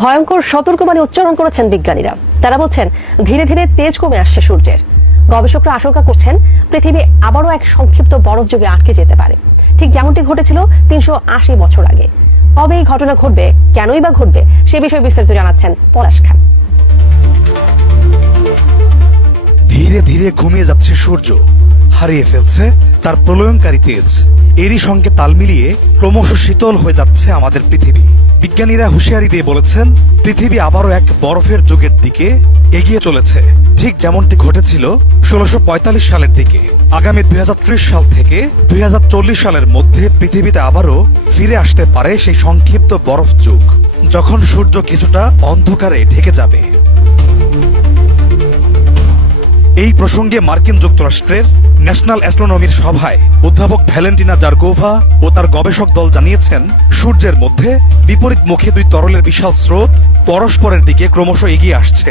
ভয়ঙ্কর সতর্কবাণী উচ্চারণ করেছেন বিজ্ঞানীরা। তারা বলছেন ধীরে ধীরে তেজ কমে আসছে সূর্যের। গবেষকরা আশঙ্কা করছেন পৃথিবী আবারও এক সংক্ষিপ্ত বরফ যুগে আটকে যেতে পারে, ঠিক যেমনটি ঘটেছিল ৩৮০ বছর আগে। কবে এই ঘটনা ঘটবে, কেনই বা ঘটবে, সে বিষয়ে বিস্তারিত জানাচ্ছেন পলাশ খান। ধীরে ধীরে ঘুমিয়ে যাচ্ছে সূর্য, হারিয়ে ফেলছে তার প্রলয়ঙ্কারী তেজ। এরই সঙ্গে তাল মিলিয়ে ক্রমশ শীতল হয়ে যাচ্ছে আমাদের পৃথিবী। বিজ্ঞানীরা হুঁশিয়ারি দিয়ে বলেছেন পৃথিবী আবারও এক বরফের যুগের দিকে এগিয়ে চলেছে, ঠিক যেমনটি ঘটেছিল ১৬৪৫ সালের দিকে। আগামী ২০৩০ সাল থেকে ২০৪০ সালের মধ্যে পৃথিবীতে আবারও ফিরে আসতে পারে সেই সংক্ষিপ্ত বরফ যুগ, যখন সূর্য কিছুটা অন্ধকারে ঢেকে যাবে। এই প্রসঙ্গে মার্কিন যুক্তরাষ্ট্রের ন্যাশনাল অ্যাস্ট্রোনমির সভায় অধ্যাপক ভ্যালেন্টিনা জারকোভা ও তার গবেষক দল জানিয়েছেন সূর্যের মধ্যে বিপরীতমুখী দুই তরলের বিশাল স্রোত পরস্পরের দিকে ক্রমশ এগিয়ে আসছে।